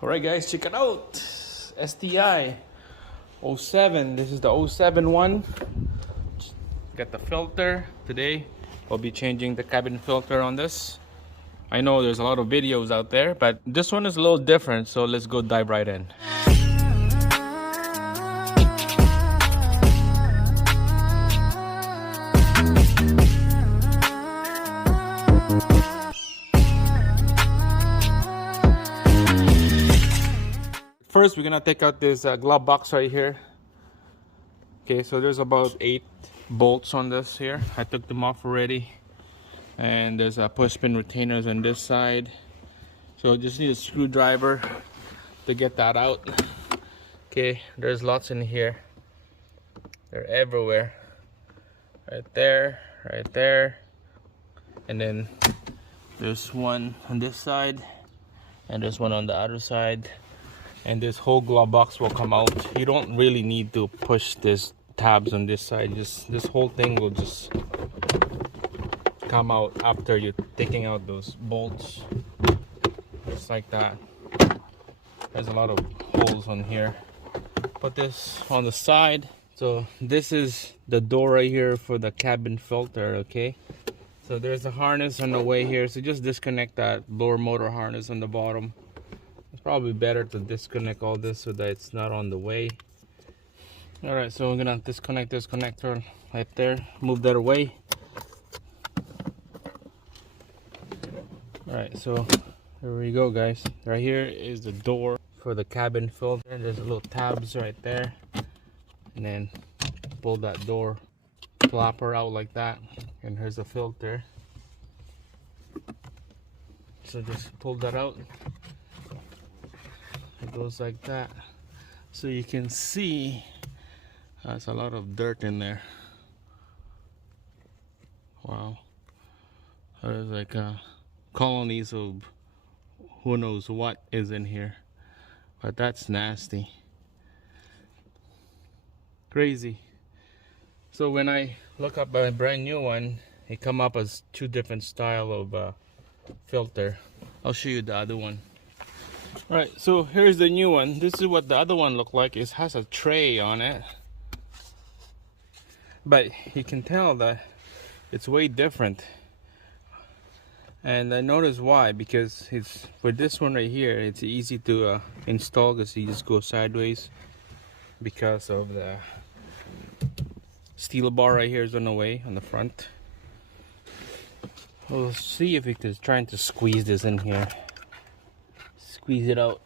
Alright guys, check it out. STI 07. This is the 07 one. Got the filter. Today we'll be changing the cabin filter on this. I know there's a lot of videos out there, but this one is a little different, so let's go dive right in. First, we're gonna take out this glove box right here. Okay, so there's about 8 bolts on this here. I took them off already, and there's a push pin retainers on this side. So just need a screwdriver to get that out. Okay, there's lots in here. They're everywhere. Right there, and then there's one on this side, and there's one on the other side. And this whole glove box will come out. You don't really need to push this tabs on this side. Just this whole thing will just come out after you're taking out those bolts. Just like that. There's a lot of holes on here. Put this on the side. So this is the door right here for the cabin filter, okay? So there's a harness on the way here. So just disconnect that blower motor harness on the bottom. It's probably better to disconnect all this so that it's not on the way. Alright, so we're gonna disconnect this connector right there. Move that away. Alright, so here we go, guys. Right here is the door for the cabin filter. There's a little tabs right there. And then pull that door flapper out like that. And here's the filter. So just pull that out. It goes like that, so you can see there's a lot of dirt in there. Wow, there's like colonies of who knows what is in here, but that's nasty, crazy. So when I look up a brand new one, it come up as 2 different style of filter. I'll show you the other one. Right, so here's the new one. This is what the other one looked like. It has a tray on it, but you can tell that it's way different. And I noticed why, because it's for this one right here, it's easy to install because you just go sideways because of the steel bar right here is on the way on the front. We'll see if it is trying to squeeze this in here. Squeeze it out.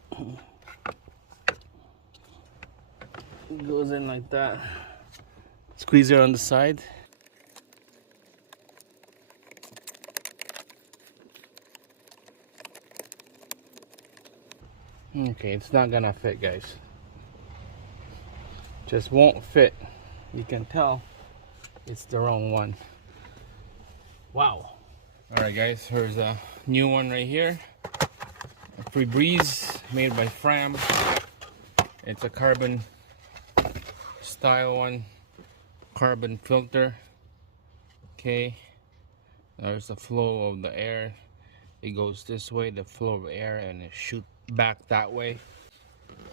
It goes in like that. Squeeze it on the side. Okay, it's not gonna fit, guys. Just won't fit. You can tell it's the wrong one. Wow. Alright guys, here's a new one right here. Free Breeze, made by Fram. It's a carbon style one, carbon filter. Okay, there's the flow of the air. It goes this way, the flow of air, and it shoot back that way.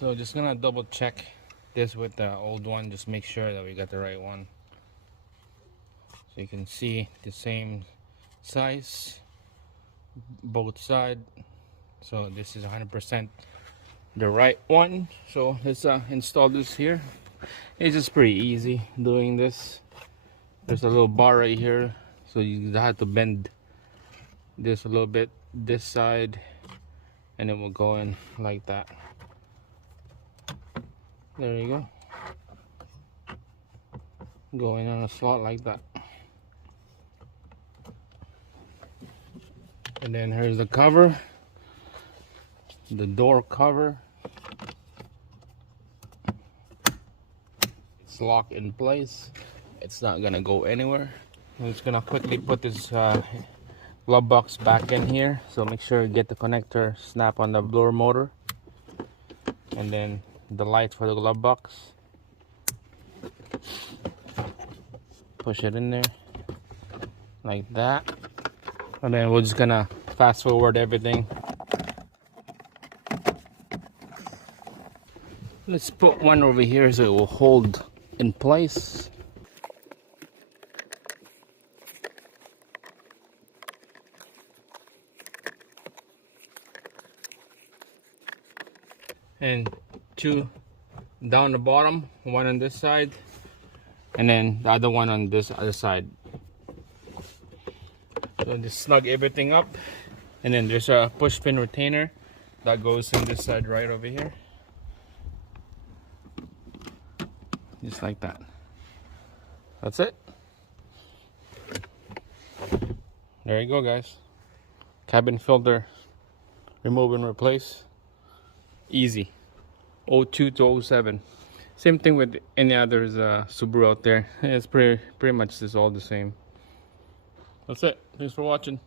So just gonna double check this with the old one, just make sure that we got the right one. So you can see the same size, both sides. So this is 100% the right one. So let's install this here. It's just pretty easy doing this. There's a little bar right here, so you have to bend this a little bit this side, and it will go in like that. There you go. Going on a slot like that. And then here's the cover. The door cover. It's locked in place. It's not gonna go anywhere. I'm just gonna quickly put this glove box back in here. So make sure you get the connector snap on the blower motor, and then the light for the glove box. Push it in there like that, and then we're just gonna fast forward everything. Let's put one over here so it will hold in place. And two down the bottom, one on this side and then the other one on this other side. So just snug everything up, and then there's a push pin retainer that goes on this side right over here, just like that. That's it. There you go, guys. Cabin filter, remove and replace, easy. 02 to 07. Same thing with any others Subaru out there. It's pretty much just all the same. That's it. Thanks for watching.